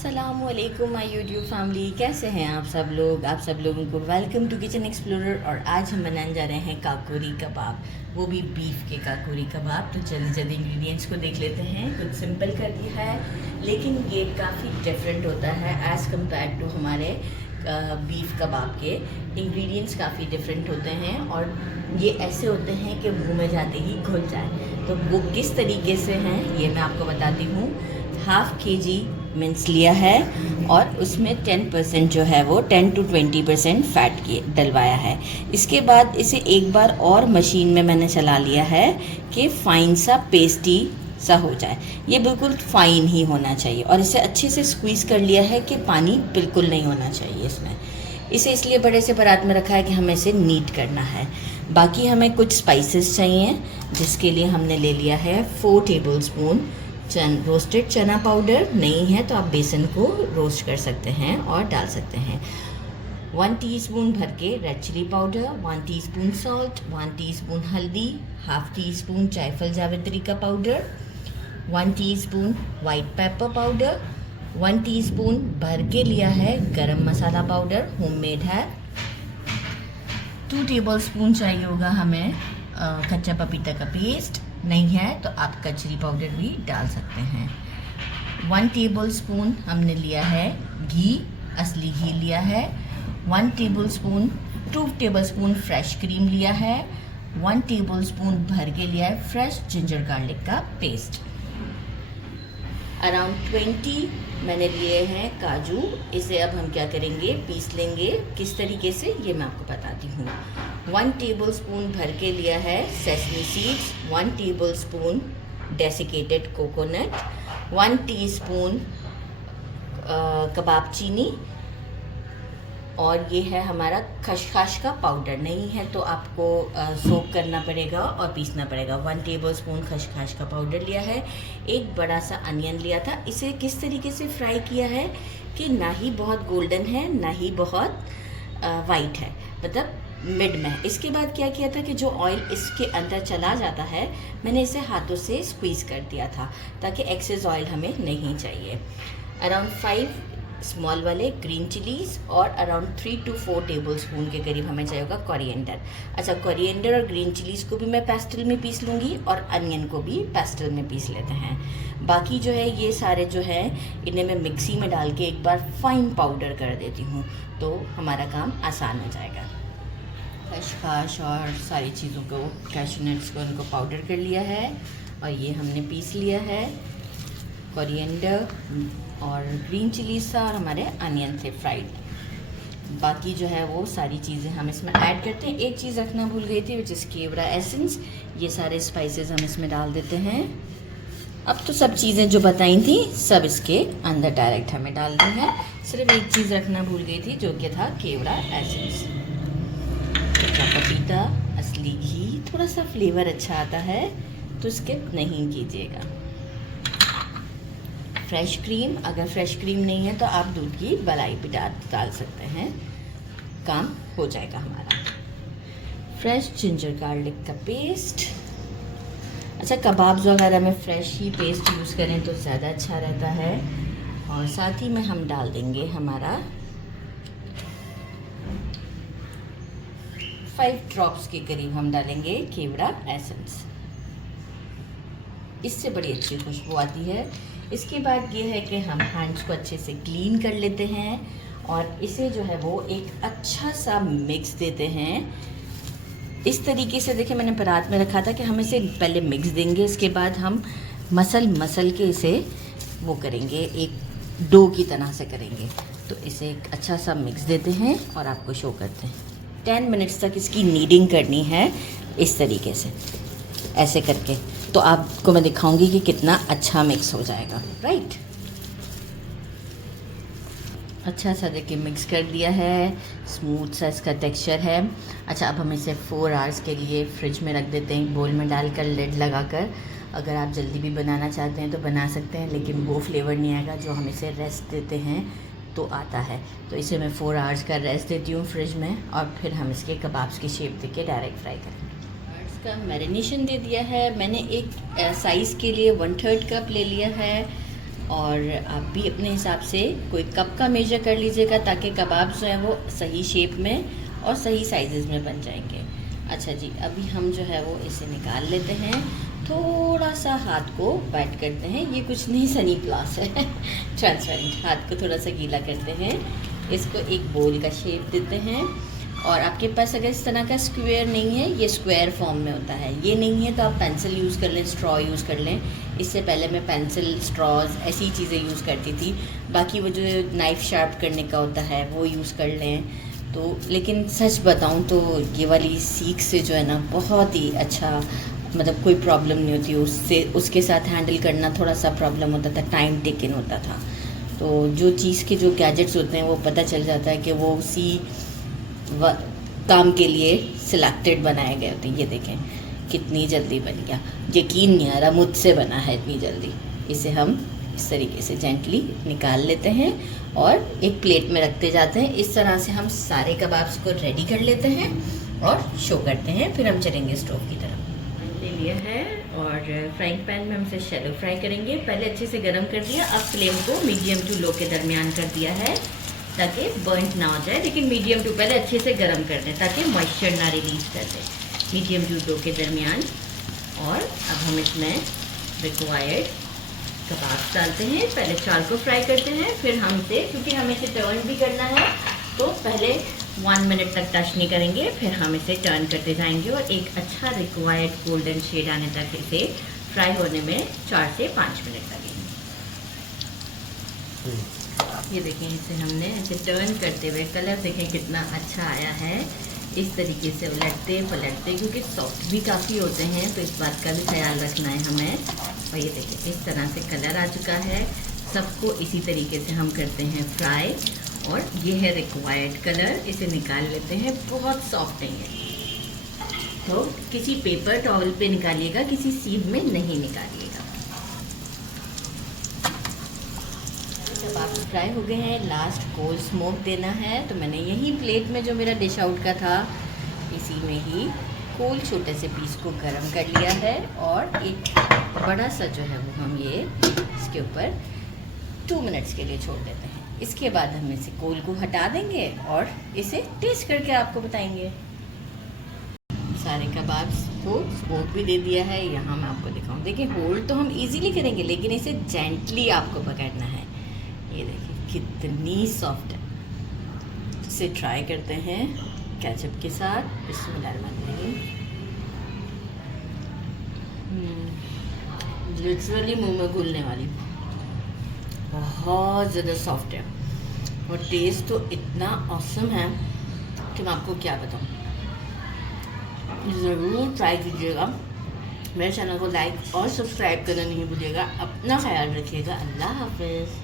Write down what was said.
अस्सलामुअलैकुम my YouTube family, कैसे हैं आप सब लोग। आप सब लोगों को वेलकम टू किचन एक्सप्लोरर। और आज हम बनाने जा रहे हैं काकोरी कबाब, वो भी बीफ के काकोरी कबाब। तो जल्दी जल्दी इंग्रेडिएंट्स को देख लेते हैं। कुछ सिंपल कर दिया है, लेकिन ये काफ़ी डिफरेंट होता है एज़ कम्पेयर टू हमारे बीफ कबाब के। इंग्रेडिएंट्स काफ़ी डिफरेंट होते हैं और ये ऐसे होते हैं कि मुंह में जाते ही घुल जाए। तो वो किस तरीके से हैं ये मैं आपको बताती हूँ। हाफ़ kg मिन्स लिया है और उसमें 10% जो है वो 10 to 20% फैट की डलवाया है। इसके बाद इसे एक बार और मशीन में मैंने चला लिया है कि फ़ाइन सा पेस्टी सा हो जाए। ये बिल्कुल फ़ाइन ही होना चाहिए और इसे अच्छे से स्क्वीज़ कर लिया है कि पानी बिल्कुल नहीं होना चाहिए इसमें। इसे इसलिए बड़े से परात में रखा है कि हमें इसे नीट करना है। बाकी हमें कुछ स्पाइसेस चाहिए, जिसके लिए हमने ले लिया है 4 टेबलस्पून रोस्टेड चना पाउडर। नहीं है तो आप बेसन को रोस्ट कर सकते हैं और डाल सकते हैं। 1 टीस्पून भर के red chilli powder, 1 teaspoon salt, 1 teaspoon हल्दी, हाफ टीस्पून जायफल जावित्री का powder, 1 teaspoon white pepper powder, 1 teaspoon भर के लिया है गरम मसाला पाउडर, होममेड है। 2 टेबलस्पून चाहिए होगा हमें कच्चा पपीता का पेस्ट। नहीं है तो आप कचरी पाउडर भी डाल सकते हैं। 1 टेबलस्पून हमने लिया है घी, असली घी लिया है। 2 टेबलस्पून फ्रेश क्रीम लिया है। 1 टेबलस्पून भर के लिया है फ्रेश जिंजर गार्लिक का पेस्ट। अराउंड 20 मैंने लिए हैं काजू। इसे अब हम क्या करेंगे, पीस लेंगे। किस तरीके से ये मैं आपको बताती हूँ। 1 टेबलस्पून भर के लिया है sesame seeds, 1 tablespoon desiccated coconut, 1 teaspoon कबाब चीनी, और ये है हमारा खसखस का पाउडर। नहीं है तो आपको सोक करना पड़ेगा और पीसना पड़ेगा। 1 टेबलस्पून खसखस का पाउडर लिया है। एक बड़ा सा अनियन लिया था। इसे किस तरीके से फ्राई किया है कि ना ही बहुत गोल्डन है ना ही बहुत वाइट है, मतलब मिड में। इसके बाद क्या किया था कि जो ऑयल इसके अंदर चला जाता है, मैंने इसे हाथों से स्क्वीज़ कर दिया था ताकि एक्सेस ऑयल हमें नहीं चाहिए। अराउंड 5 स्मॉल वाले ग्रीन चिलीज़ और अराउंड 3 to 4 टेबलस्पून के करीब हमें चाहिए होगा कोरिएंडर। अच्छा, कोरिएंडर और ग्रीन चिलीज़ को भी मैं पेस्टल में पीस लूँगी और अनियन को भी पेस्टल में पीस लेते हैं। बाकी जो है ये सारे जो है इन्हें मैं मिक्सी में डाल के एक बार फाइन पाउडर कर देती हूँ, तो हमारा काम आसान हो जाएगा। खसखस और सारी चीज़ों को, कैश्यू नट्स को, उनको पाउडर कर लिया है और ये हमने पीस लिया है। कोरिएंडर और ग्रीन चिलीज था और हमारे अनियन थे फ्राइड। बाकी जो है वो सारी चीज़ें हम इसमें ऐड करते हैं। एक चीज़ रखना भूल गई थी, विच इज़ केवड़ा एसेंस। ये सारे स्पाइसेस हम इसमें डाल देते हैं। अब तो सब चीज़ें जो बताई थी सब इसके अंदर डायरेक्ट हमें डाल दी है। सिर्फ एक चीज़ रखना भूल गई थी, जो कि था केवड़ा एसेंस। कच्चा पपीता, असली घी, थोड़ा सा फ्लेवर अच्छा आता है तो स्किप नहीं कीजिएगा। फ्रेश क्रीम, अगर फ्रेश क्रीम नहीं है तो आप दूध की मलाई भी डाल सकते हैं, काम हो जाएगा हमारा। फ्रेश जिंजर गार्लिक का पेस्ट। अच्छा, कबाब्स वगैरह में फ्रेश ही पेस्ट यूज़ करें तो ज़्यादा अच्छा रहता है। और साथ ही में हम डाल देंगे हमारा 5 ड्रॉप्स के करीब हम डालेंगे केवड़ा एसेंस। इससे बड़ी अच्छी खुशबू आती है। इसके बाद ये है कि हम हैंड्स को अच्छे से क्लीन कर लेते हैं और इसे जो है वो एक अच्छा सा मिक्स देते हैं। इस तरीके से देखिए, मैंने परात में रखा था कि हम इसे पहले मिक्स देंगे, इसके बाद हम मसल के इसे वो करेंगे, एक डो की तरह से करेंगे। तो इसे एक अच्छा सा मिक्स देते हैं और आपको शो करते हैं। 10 मिनट्स तक इसकी नीडिंग करनी है, इस तरीके से ऐसे करके। तो आपको मैं दिखाऊंगी कि कितना अच्छा मिक्स हो जाएगा। राइट, अच्छा सा देखिए मिक्स कर दिया है, स्मूथ सा इसका टेक्सचर है। अच्छा, अब हम इसे 4 आवर्स के लिए फ्रिज में रख देते हैं, बोल में डालकर लिड लगाकर। अगर आप जल्दी भी बनाना चाहते हैं तो बना सकते हैं, लेकिन वो फ्लेवर नहीं आएगा जो हम इसे रेस्ट देते हैं तो आता है। तो इसे मैं 4 आवर्स का रेस्ट देती हूँ फ्रिज में और फिर हम इसके कबाब्स की शेप देके डायरेक्ट फ्राई करेंगे। का मैरिनेशन दे दिया है मैंने। एक साइज़ के लिए 1/3 कप ले लिया है और आप भी अपने हिसाब से कोई कप का मेजर कर लीजिएगा ताकि कबाब जो है वो सही शेप में और सही साइजेस में बन जाएंगे। अच्छा जी, अभी हम जो है वो इसे निकाल लेते हैं। थोड़ा सा हाथ को वेट करते हैं, ये कुछ नहीं सनी प्लास है ट्रांसपेरेंट। हाथ को थोड़ा सा गीला करते हैं, इसको एक बोल का शेप देते हैं। और आपके पास अगर इस तरह का स्क्वायर नहीं है, ये स्क्वायर फॉर्म में होता है, ये नहीं है तो आप पेंसिल यूज़ कर लें, स्ट्रॉ यूज़ कर लें। इससे पहले मैं पेंसिल, स्ट्रॉज ऐसी चीज़ें यूज़ करती थी। बाकी वो जो नाइफ़ शार्प करने का होता है वो यूज़ कर लें। तो लेकिन सच बताऊं तो ये वाली सीख से जो है ना बहुत ही अच्छा, मतलब कोई प्रॉब्लम नहीं होती उससे। उसके साथ हैंडल करना थोड़ा सा प्रॉब्लम होता था, टाइम टेकन होता था। तो जो चीज़ के जो गैजेट्स होते हैं वो पता चल जाता है कि वो उसी काम के लिए सिलेक्टेड बनाए गए होते हैं। ये देखें कितनी जल्दी बन गया, यकीन नहीं आ रहा मुझसे बना है इतनी जल्दी। इसे हम इस तरीके से जेंटली निकाल लेते हैं और एक प्लेट में रखते जाते हैं। इस तरह से हम सारे कबाब्स को रेडी कर लेते हैं और शो करते हैं। फिर हम चलेंगे स्टोव की तरफ। ले लिया है और फ्राइंग पैन में हम इसे शैलो फ्राई करेंगे। पहले अच्छे से गर्म कर दिया, अब फ्लेम को मीडियम टू लो के दरमियान कर दिया है ताकि बर्nt ना हो जाए। लेकिन मीडियम टू पहले अच्छे से गर्म कर दें ताकि मॉइस्चर ना रिलीज कर दे। मीडियम टू लो के दरमियान। और अब हम इसमें रिक्वायर्ड कबाब डालते हैं। पहले चार को फ्राई करते हैं, फिर हम इसे, क्योंकि हमें इसे टर्न भी करना है, तो पहले 1 मिनट तक टच नहीं करेंगे, फिर हम इसे टर्न करते जाएंगे और एक अच्छा रिक्वायर्ड गोल्डन शेड आने तक इसे फ्राई होने में 4 से 5 मिनट लगेंगे। ये देखें, इसे हमने ऐसे टर्न करते हुए कलर देखें कितना अच्छा आया है। इस तरीके से उलटते पलटते, क्योंकि सॉफ्ट भी काफ़ी होते हैं तो इस बात का भी ख्याल रखना है हमें। और ये देखें इस तरह से कलर आ चुका है। सबको इसी तरीके से हम करते हैं फ्राई। और ये है रिक्वायर्ड कलर, इसे निकाल लेते हैं। बहुत सॉफ्ट है ये, तो किसी पेपर टॉवल पे निकालिएगा, किसी सीव में नहीं निकालिएगा। कबाब फ्राई हो गए हैं, लास्ट कोल स्मोक देना है। तो मैंने यही प्लेट में जो मेरा डिश आउट का था, इसी में ही कोल छोटे से पीस को गरम कर लिया है और एक बड़ा सा जो है वो हम ये इसके ऊपर 2 मिनट्स के लिए छोड़ देते हैं। इसके बाद हम इसे कोल को हटा देंगे और इसे टेस्ट करके आपको बताएंगे। सारे कबाब्स को स्मोक भी दे दिया है, यहाँ मैं आपको दिखाऊं। देखिए होल्ड तो हम इजीली करेंगे, लेकिन इसे जेंटली आपको पकड़ना है। ये देखिए कितनी सॉफ्ट है। इसे ट्राई करते हैं केचप के साथ। बिस्मिल्लाहिर्रहमानिर्रहीम। लिटरली मुंह में घुलने वाली, बहुत ज़्यादा सॉफ्ट है और टेस्ट तो इतना ऑसम है कि मैं आपको क्या बताऊँ। ज़रूर ट्राई कीजिएगा। मेरे चैनल को लाइक और सब्सक्राइब करना नहीं भूलिएगा। अपना ख्याल रखिएगा। अल्लाह हाफिज़।